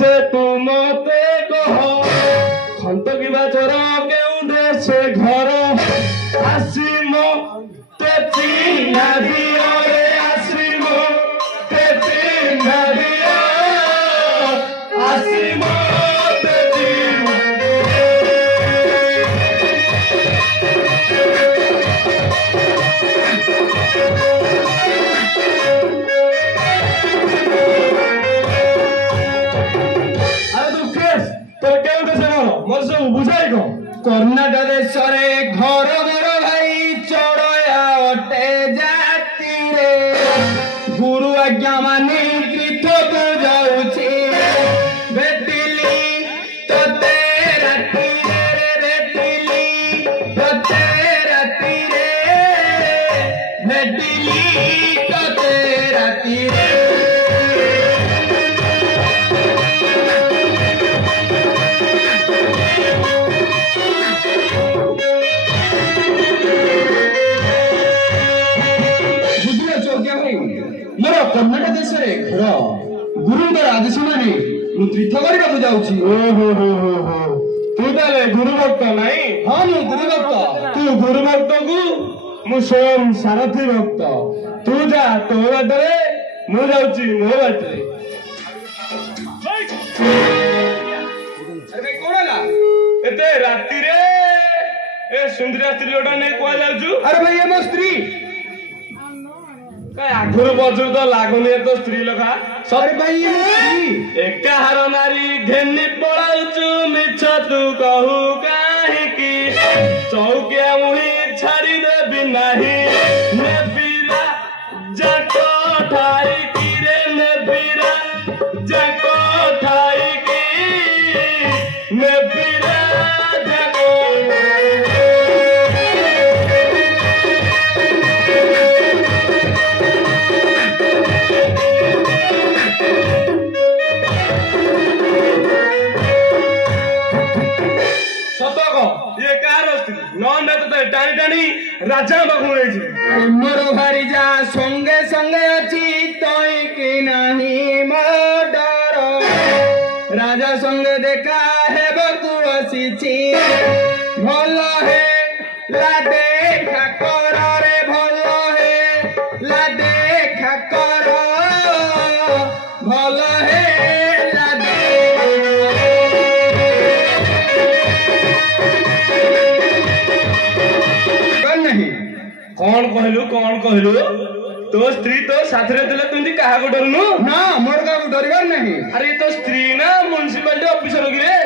देशे तू मते कह खंतकी बाचर केउ देशे घर आसी मते चिन्हा दियो रे आसी मते चिन्हा दियो आसी मते चिन्हा बुझाई को कर्णाटक देश घर घर भाई चढ़या अटे जाति रे गुरु आज्ञा मानी तीर्थ को जाऊची भेटिली तते राति रे भेटिली तते राति रे भेटिली तते राति रे कर्णाटक देश घर गुरुंर आदेश माने तीर्थ करने जाऊँगी तू ताले गुरु भक्त नाई हाँ मु गुरु भक्त तू गुरु भक्त को मु स्वयं सारथी भक्त तू जा तो बाटे मु जाऊँगी मो बाटे एते राति रे ए सुंदरिया स्त्री लोटा नहीं कुआ जाऊँ अरे भाई ये मो स्त्री आगुर बजू तो लागुनी तो स्त्री लोका सॉरी भाई एका हार नारी घेनी पड़ाउचु मिछ तू कहू काहिकी चौकिया मुही छाड़ी देबी नाही नेबीरा जाको ठाई की रे नेबीरा जाको ठाई की नेबीरा जाको टाणी टाणी राजा मोर भारी जा संगे संगे अच्छी तई कि नहीं मर्डर राजा संगे देखा है बकु आसीची भल है ला देखा कर रे भल है ला देखा कर भल है ला कौन कहलु तो स्त्री तो साथी रे देले तुंदी काहा को डरनु ना मोर का डरगर नहीं अरे तो स्त्री ना म्युनिसिपालिटी ऑफिसर की रे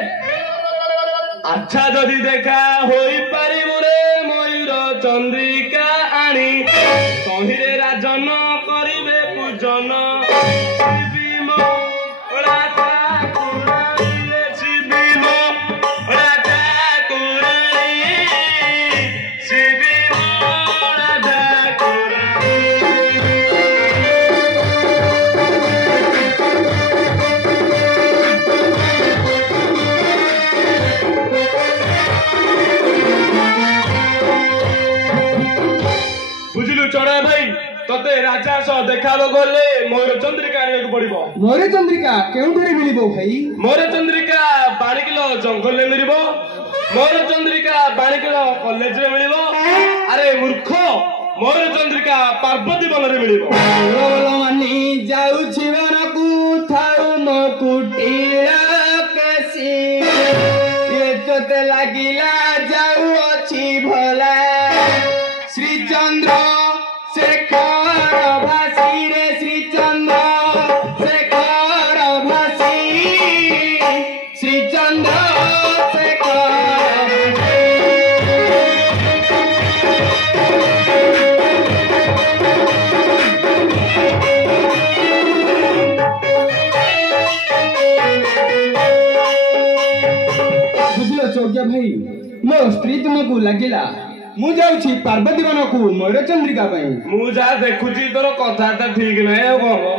अच्छा जदी देखा होई पारिबु रे मयूर चंद्रिका आनी तहिरे राजन करिवे पूजन शिविम राजा कुरानी शिविम राजा कुरानी शिविम चढ़ा भाई तते राजा सह देखा गले मयूर चंद्रिका आने पड़ो मयूर चंद्रिका केउठे मिलिबो भाई मयूर चंद्रिका बाणिकिलो जंगल में मिलिबो मयूर चंद्रिका बाणिकिलो कॉलेज में मिलिबो अरे मूर्ख मयूर चंद्रिका पार्वती वन में मिलिबो मानी जाउछि वनकु थाउ मो कुटीरा केसी ये तते लागिला जाउ अछि भला श्री चंद्र शेखर भासी रे श्री चंद्र शेखर भासी श्री चंद्र शेखर बुझलो चौकिया भाई मो स्त्री तुमको लगिला मु जाउछि पार्वती वन को मयूर चंद्रिका मु जा देखुछि तोर कथा त ठीक नै कहो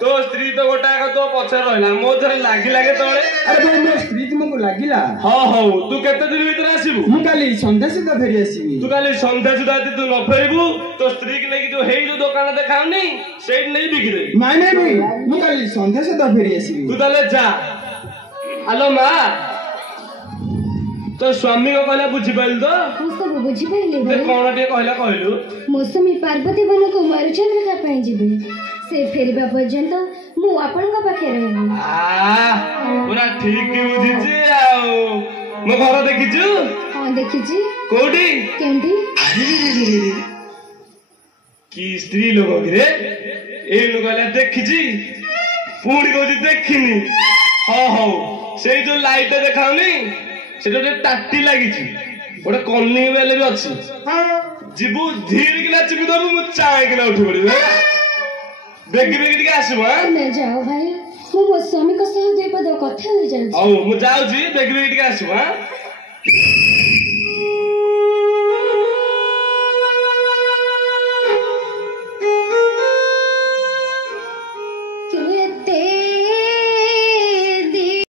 तो स्त्री तो गोटा तो पछे रहला मो जरे लागी लागे तळे अरे भाई मो स्त्री तुमको लागिला हां हां तू केते दिन भीतर आसीबु मु काली संध्या सुधा फेरी आसीबी तू काली संध्या सुधा तू न फेरिबु तो स्त्री के लेकी जो हेई जो दुकान देखाउ नै सेट नै बिकी दे नै नै भाई मु काली संध्या सुधा फेरी आसीबी तू ताले जा आलो माँ तो स्वामी को कहला बुझी पाइल तो ମୁଁ ସବୁ ବୁଝିପାରିଲି ଭାଇ। कौन टे कहला कहलु ମୌସୁମୀ ପାର୍ବତୀ ବନକୁ ମରୁଚନ୍ଦ୍ରିକା ପାଇଁ ଯିବେ। ସେ ଫେରିବା ପର୍ଯ୍ୟନ୍ତ ମୁଁ ଆପଣଙ୍କ ପାଖରେ ରହିବି। पूरा ठीक बुझीची आउ मो घर देखिछु ହଁ ଦେଖିଛି। कोठी କେଉଁଠି? की स्त्री लोग रे ए लोग देखिछि पुणी कहछि देखिनी हो हो से जो लाइट देखाउनी से जो टाटी लागिछि गोटे कन्नी बेले भी अछि जीबू धीर किना चिपी दबु मु चाय किना उठी पड़िबे बेगी बेगी टिके आसु ନା ଯାଅ ଭାଇ। ମୁଁ ମୋ ସ୍ୱାମୀଙ୍କ ସହ ଦୁଇ ପଦ କଥା ହେଇଯାଉଛି। ହଉ ମୁଁ ଯାଉଛି ବେगी ବେगी ଟିକେ ଆସିବୁ